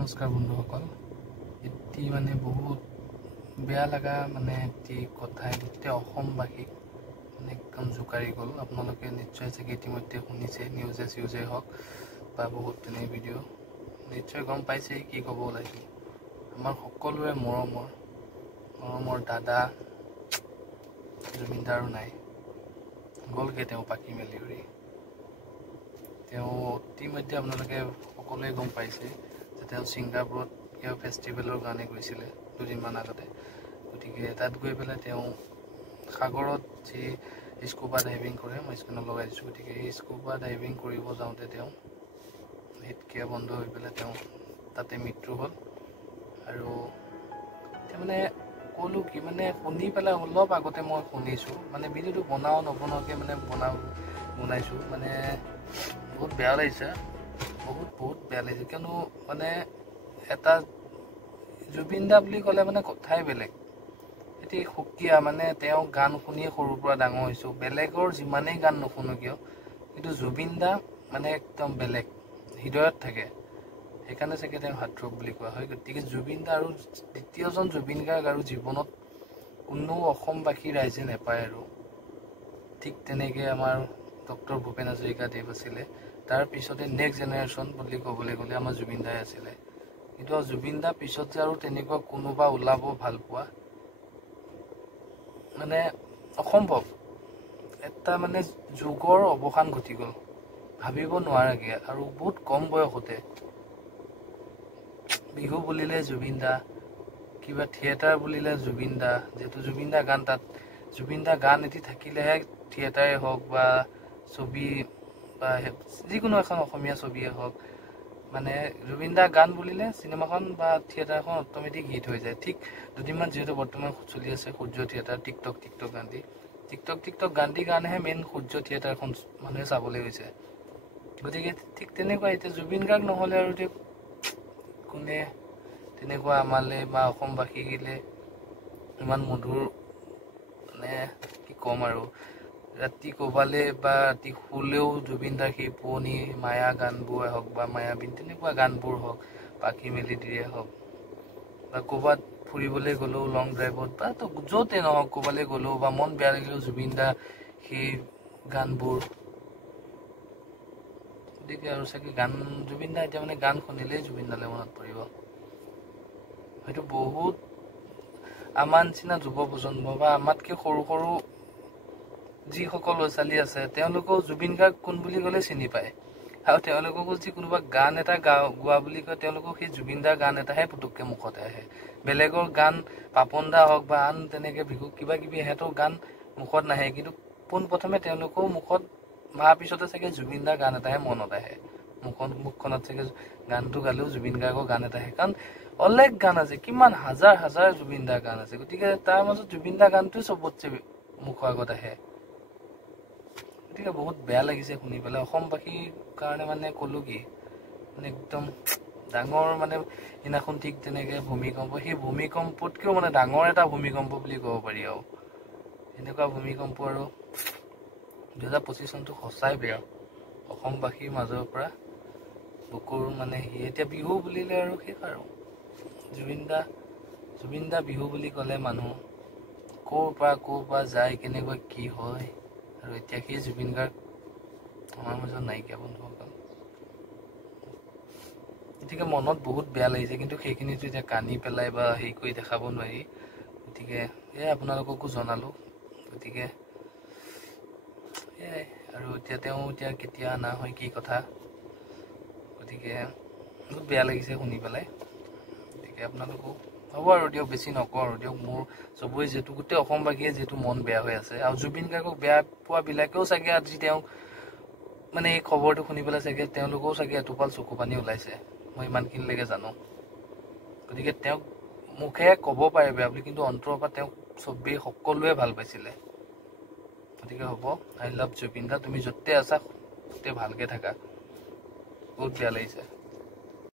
নমস্কাৰ বন্ধুসকল এটি মানে বহুত বেয়া লাগা মানে এটি কথা গোটেই অসমবাসীক মানে একদম জোকাৰি গ'ল আপোনালোকে নিশ্চয় চাগে ইতিমধ্যে শুনিছে নিউজে চিউজে হওক বা বহুত তেনে ভিডিঅ' নিশ্চয় গম পাইছে কি ক'ব ওলাইছোঁ আমাৰ সকলোৰে মৰমৰ দাদা জমিনদাৰো নাই গ'লগৈ তেওঁ পাকি মেলি উৰি তেওঁ ইতিমধ্যে আপোনালোকে সকলোৱে গম পাইছে যে তেওঁ ছিংগাপুৰত কিবা ফেষ্টিভেলৰ কাৰণে গৈছিলে দুদিনমান আগতে গতিকে তাত গৈ পেলাই তেওঁ সাগৰত যি স্কুবা ডাইভিং কৰে মই স্ক্ৰীণত লগাই দিছোঁ গতিকে এই স্কুবা ডাইভিং কৰিব যাওঁতে তেওঁ হিটকিয়া বন্ধ হৈ পেলাই তেওঁ তাতে মৃত্যু হ'ল আৰু মানে ক'লোঁ কি মানে শুনি পেলাই অলপ আগতে মই শুনিছোঁ মানে ভিডিঅ'টো নবনাওঁকৈ মানে বনাইছোঁ মানে বহুত বেয়া লাগিছে বহুত বেয়া লাগিছে কিয়নো মানে এটা জুবিন দা বুলি ক'লে মানে কথাই বেলেগ এটি সুকীয়া মানে তেওঁ গান শুনিয়ে সৰুৰ পৰা ডাঙৰ হৈছোঁ বেলেগৰ যিমানেই গান নুশুনো কিয় কিন্তু জুবিন দা মানে একদম বেলেগ হৃদয়ত থাকে সেইকাৰণে চাগে তেওঁ হাতৰূপ বুলি কোৱা হয় গতিকে জুবিন দা আৰু দ্বিতীয়জন জুবিন গাৰ্গ আৰু জীৱনত কোনো অসমবাসী ৰাইজে নাপায় আৰু ঠিক তেনেকৈ আমাৰ ডক্টৰ ভূপেন হাজৰিকাদেৱ আছিলে তাৰ পিছতে নেক্সট জেনেৰেশ্যন বুলি ক'বলৈ গ'লে আমাৰ জুবিন দাই আছিলে কিন্তু জুবিন দাৰ পিছত যে আৰু তেনেকুৱা কোনোবা ওলাব ভাল পোৱা মানে অসম্ভৱ এটা মানে যুগৰ অৱসান ঘটি গ'ল ভাবিব নোৱাৰাকৈ আৰু বহুত কম বয়সতে বিহু বুলিলে জুবিন দা কিবা থিয়েটাৰ বুলিলে জুবিন দা যিহেতু জুবিন দা গান তাত জুবিন দা গান এটি থাকিলেহে থিয়েটাৰে হওক বা ছবি বা যিকোনো এখন অসমীয়া ছবিয়ে হওক মানে জুবিন দা গান বুলিলে চিনেমাখন বা থিয়েটাৰখন অট'মেটিক হিট হৈ যায় ঠিক দুদিনমান যিহেতু বৰ্তমান চলি আছে সূৰ্য থিয়েটাৰ টিকটক গান্ধী টিকটক গান্ধীৰ কাৰণেহে মেইন সূৰ্য থিয়েটাৰখন মানুহে চাবলৈ গৈছে গতিকে ঠিক তেনেকুৱা এতিয়া জুবিন গাৰ্গ নহ'লে আৰু এতিয়া কোনে তেনেকুৱা আমালৈ বা অসমবাসীলে ইমান মধুৰ মানে কি ক'ম আৰু ৰাতি ক'বালে বা ৰাতি শুলেও জুবিন দাৰ সেই পুৰণি মায়া গানবোৰে হওক বা মায়াবিন তেনেকুৱা গানবোৰ হওক পাখি মেলি দিয়ে হওক বা ক'ৰবাত ফুৰিবলৈ গ'লেও লং ড্ৰাইভত বা য'তে নহওক ক'ৰবালৈ গ'লেও বা মন বেয়া লাগিলেও জুবিন দা সেই গানবোৰ গতিকে আৰু চাগে জুবিন দা এতিয়া মানে গান শুনিলেই জুবিন দালৈ মনত পৰিব হয়তো বহুত আমাৰ নিচিনা যুৱ প্ৰজন্ম বা আমাতকৈ সৰু যিসকল ল'ৰা ছোৱালী আছে তেওঁলোকেও জুবিন গাৰ্গ কোন বুলি ক'লে চিনি পায় আৰু তেওঁলোককো যি কোনোবা গান এটা গোৱা বুলি কয় তেওঁলোকক সেই জুবিন দাৰ গান এটাহে পুতুককৈ মুখতে আহে বেলেগৰ গান পাপন দা হওক বা আন তেনেকৈ বিহু কিবা কিবি সিহঁতৰ গান মুখত নাহে কিন্তু পোনপ্ৰথমে তেওঁলোকেও মুখত মাৰ পিছতে চাগে জুবিন দাৰ গান এটাহে মনত আহে মুখখনত চাগে গানটো গালেও জুবিন গাৰ্গৰ গান এটা আহে কাৰণ অলেখ গান আছে কিমান হাজাৰ জুবিন দাৰ গান আছে গতিকে তাৰ মাজত জুবিন দাৰ গানটোৱে চবতছে মুখৰ আগত আহে গতিকে বহুত বেয়া লাগিছে শুনি পেলাই অসমবাসীৰ কাৰণে মানে ক'লোঁ কি মানে একদম ডাঙৰ মানে সেইদিনাখন ঠিক তেনেকৈ ভূমিকম্প সেই ভূমিকম্পতকৈও মানে ডাঙৰ এটা ভূমিকম্প বুলি ক'ব পাৰি আৰু এনেকুৱা ভূমিকম্প আৰু 2025 চনটো সঁচাই বেয়া অসমবাসীৰ মাজৰ পৰা বুকুৰ মানে এতিয়া বিহু বুলিলে আৰু শেষ আৰু জুবিন দা বিহু বুলি ক'লে মানুহ ক'ৰ পৰা যায় কেনেকুৱা কি হয় আৰু এতিয়া সেই জুবিন গাৰ্গ আমাৰ মাজত নাইকিয়া বন্ধুসকল গতিকে মনত বহুত বেয়া লাগিছে কিন্তু সেইখিনিতো এতিয়া কান্দি পেলাই বা হেৰি কৰি দেখাব নোৱাৰি গতিকে আপোনালোককো জনালোঁ গতিকে সেয়াই আৰু এতিয়া কেতিয়া অনা হয় কি কথা গতিকে বহুত বেয়া লাগিছে শুনি পেলাই গতিকে আপোনালোকো হ'ব আৰু দিয়ক বেছি নকওঁ আৰু দিয়ক মোৰ চবৰে যিহেতু গোটেই অসমবাসীয়ে যিহেতু মন বেয়া হৈ আছে আৰু জুবিন গাৰ্গক বেয়া পোৱাবিলাকেও চাগে আজি তেওঁক মানে এই খবৰটো শুনি পেলাই চাগে তেওঁলোকেও চাগে এটোপাল চকু পানী ওলাইছে মই ইমানখিনিলৈকে জানো গতিকে তেওঁক মুখে ক'ব পাৰে বেয়া বুলি কিন্তু অন্তৰৰ পৰা তেওঁক চবেই সকলোৱে ভাল পাইছিলে গতিকে হ'ব আই লাভ জুবিন দা তুমি য'তে আছা ততে ভালকৈ থাকা বহুত বেয়া লাগিছে